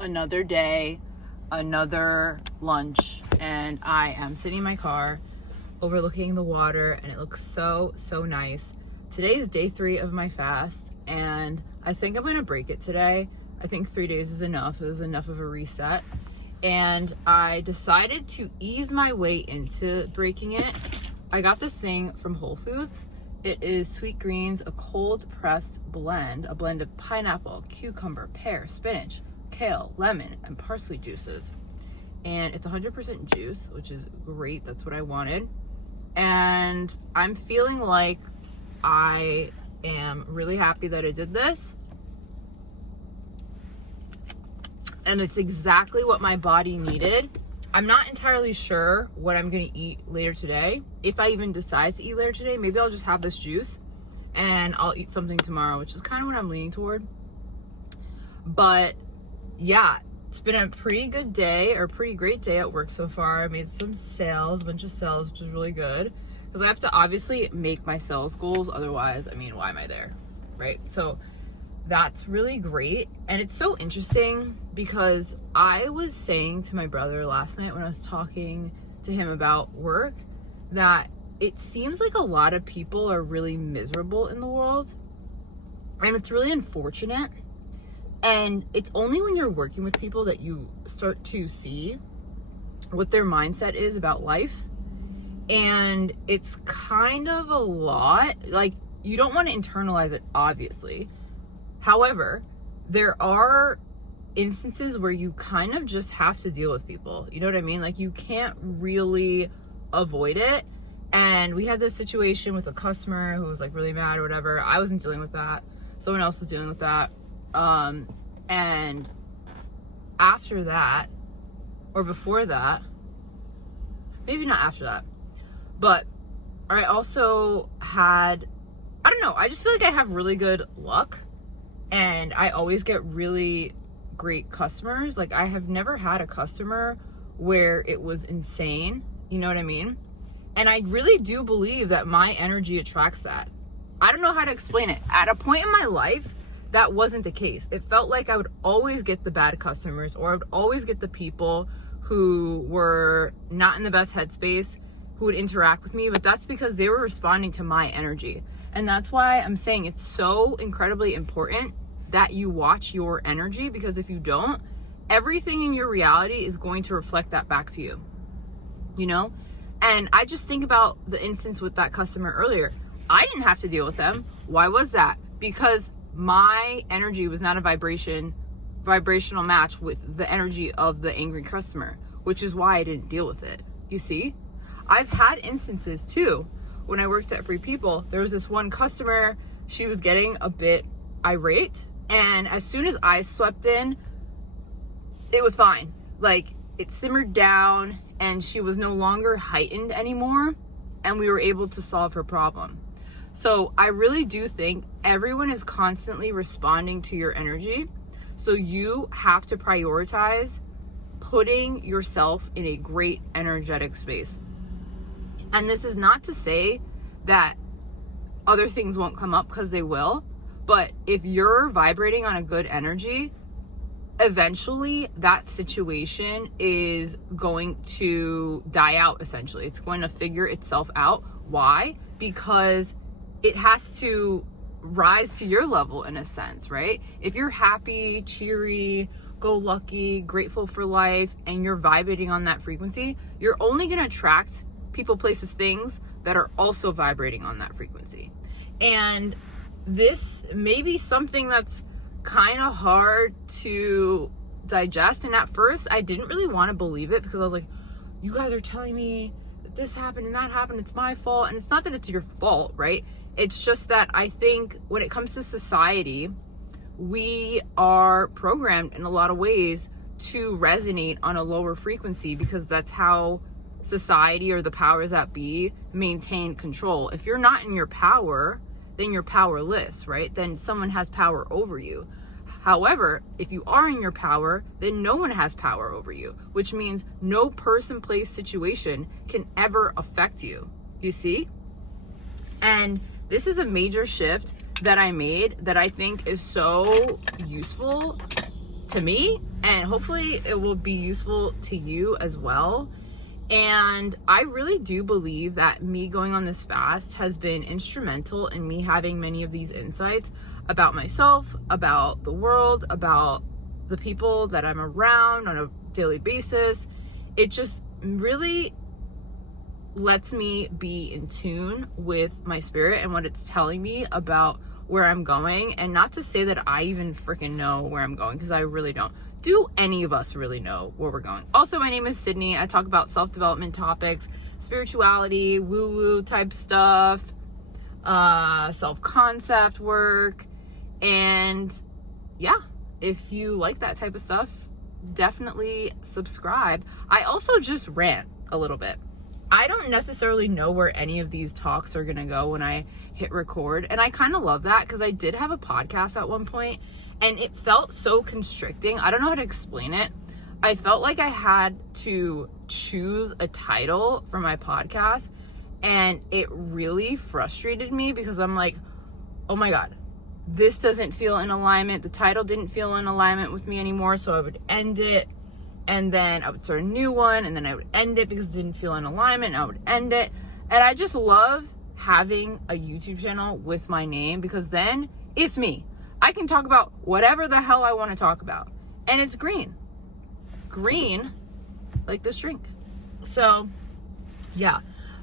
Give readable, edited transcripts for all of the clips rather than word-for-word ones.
Another day, another lunch, and I am sitting in my car overlooking the water, and it looks so nice. Today is day 3 of my fast, and I think I'm gonna break it today. I think 3 days is enough. It was enough of a reset, and I decided to ease my way into breaking it. I got this thing from Whole Foods. It is Sweet Greens, a cold pressed blend, a blend of pineapple, cucumber, pear, spinach, kale, lemon, and parsley juices. And it's 100% juice, which is great. That's what I wanted. And I'm feeling like I am really happy that I did this. And it's exactly what my body needed. I'm not entirely sure what I'm gonna eat later today. If I even decide to eat later today, maybe I'll just have this juice and I'll eat something tomorrow, which is kind of what I'm leaning toward. But yeah, it's been a pretty good day, or a pretty great day at work so far. I made some sales, a bunch of sales, which is really good. Because I have to obviously make my sales goals. Otherwise, I mean, why am I there, right? So that's really great. And it's so interesting because I was saying to my brother last night when I was talking to him about work that it seems like a lot of people are really miserable in the world. And it's really unfortunate. And it's only when you're working with people that you start to see what their mindset is about life. And it's kind of a lot. Like, you don't want to internalize it, obviously. However, there are instances where you kind of just have to deal with people. You know what I mean? Like, you can't really avoid it. And we had this situation with a customer who was like really mad or whatever. I wasn't dealing with that. Someone else was dealing with that. And after that, or before that, maybe not after that, but I also had, I don't know, I just feel like I have really good luck and I always get really great customers. Like, I have never had a customer where it was insane, you know what I mean? And I really do believe that my energy attracts that. I don't know how to explain it. At a point in my life, that wasn't the case. It felt like I would always get the bad customers, or I would always get the people who were not in the best headspace who would interact with me, but that's because they were responding to my energy. And that's why I'm saying it's so incredibly important that you watch your energy, because if you don't, everything in your reality is going to reflect that back to you, you know? And I just think about the instance with that customer earlier. I didn't have to deal with them. Why was that? Because my energy was not a vibrational match with the energy of the angry customer, which is why I didn't deal with it. You see? I've had instances too. When I worked at Free People, there was this one customer, she was getting a bit irate, and as soon as I swept in, it was fine. Like, it simmered down and she was no longer heightened anymore, and we were able to solve her problem. So I really do think everyone is constantly responding to your energy. So you have to prioritize putting yourself in a great energetic space. And this is not to say that other things won't come up, because they will. But if you're vibrating on a good energy, eventually that situation is going to die out, essentially. It's going to figure itself out. Why? Because it has to rise to your level in a sense, right? If you're happy, cheery, go lucky, grateful for life, and you're vibrating on that frequency, you're only going to attract people, places, things that are also vibrating on that frequency. And this may be something that's kind of hard to digest. And at first, I didn't really want to believe it, because I was like, you guys are telling me that this happened and that happened. It's my fault. And it's not that it's your fault, right? It's just that I think when it comes to society, we are programmed in a lot of ways to resonate on a lower frequency, because that's how society or the powers that be maintain control. If you're not in your power, then you're powerless, right? Then someone has power over you. However, if you are in your power, then no one has power over you, which means no person, place, situation can ever affect you. You see? And this is a major shift that I made that I think is so useful to me and hopefully it will be useful to you as well. And I really do believe that me going on this fast has been instrumental in me having many of these insights about myself, about the world, about the people that I'm around on a daily basis. It just really lets me be in tune with my spirit and what it's telling me about where I'm going. And not to say that I even freaking know where I'm going, because I really don't. Do any of us really know where we're going? Also, my name is Sydney. I talk about self-development topics, spirituality, woo-woo type stuff, self-concept work. And yeah, if you like that type of stuff, definitely subscribe. I also just rant a little bit. I don't necessarily know where any of these talks are gonna go when I hit record, and I kind of love that, because I did have a podcast at one point and it felt so constricting. I don't know how to explain it. I felt like I had to choose a title for my podcast, and it really frustrated me, because I'm like, oh my god, this doesn't feel in alignment. The title didn't feel in alignment with me anymore, so I would end it, and then I would start a new one, and then I would end it because it didn't feel in alignment, and I would end it. And I just love having a YouTube channel with my name, because then it's me. I can talk about whatever the hell I want to talk about, and it's green like this drink. So yeah,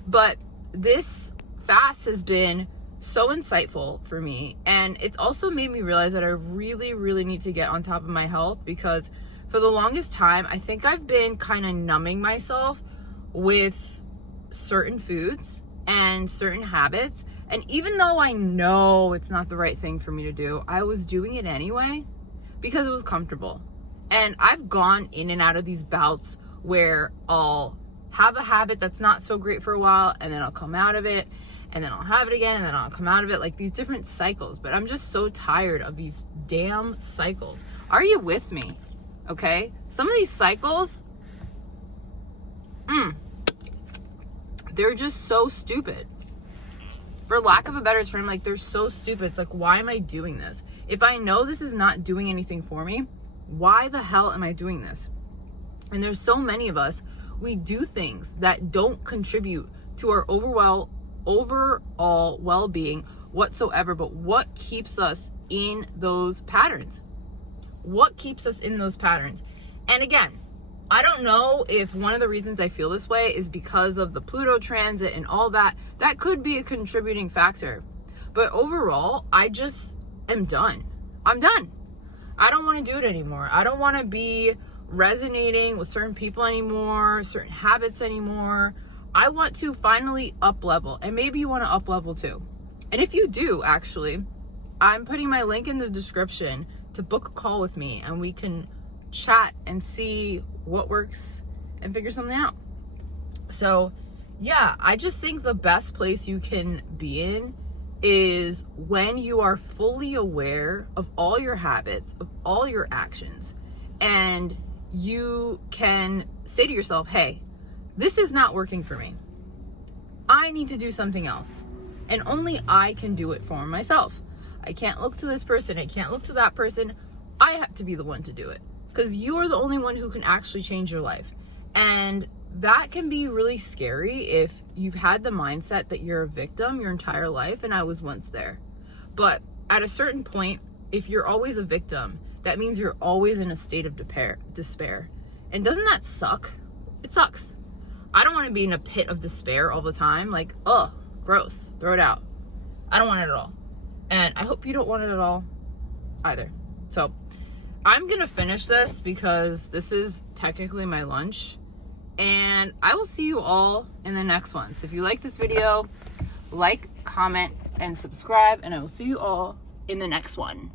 but this fast has been so insightful for me, and it's also made me realize that I really need to get on top of my health, because for the longest time I think I've been kind of numbing myself with certain foods and certain habits. And even though I know it's not the right thing for me to do, I was doing it anyway because it was comfortable. And I've gone in and out of these bouts where I'll have a habit that's not so great for a while, and then I'll come out of it, and then I'll have it again, and then I'll come out of it, like these different cycles. But I'm just so tired of these damn cycles. Are you with me? Okay? Some of these cycles, they're just so stupid. For lack of a better term, like, they're so stupid. It's like, why am I doing this? If I know this is not doing anything for me, why the hell am I doing this? And there's so many of us, we do things that don't contribute to our overall well-being whatsoever. But what keeps us in those patterns? What keeps us in those patterns? And again, I don't know if one of the reasons I feel this way is because of the Pluto transit and all that. That could be a contributing factor. But overall, I just am done. I'm done. I don't want to do it anymore. I don't want to be resonating with certain people anymore, certain habits anymore. I want to finally up level. And maybe you want to up level too. And if you do, actually, I'm putting my link in the description to book a call with me, and we can chat and see what works and figure something out. So yeah, I just think the best place you can be in is when you are fully aware of all your habits, of all your actions, and you can say to yourself, hey, this is not working for me. I need to do something else. And only I can do it for myself. I can't look to this person. I can't look to that person. I have to be the one to do it, because you're the only one who can actually change your life. And that can be really scary if you've had the mindset that you're a victim your entire life, and I was once there. But at a certain point, if you're always a victim, that means you're always in a state of despair. And doesn't that suck? It sucks. I don't want to be in a pit of despair all the time. Like, ugh, gross, throw it out. I don't want it at all. And I hope you don't want it at all either. So I'm gonna finish this because this is technically my lunch, and I will see you all in the next one. So if you like this video, like, comment, and subscribe, and I will see you all in the next one.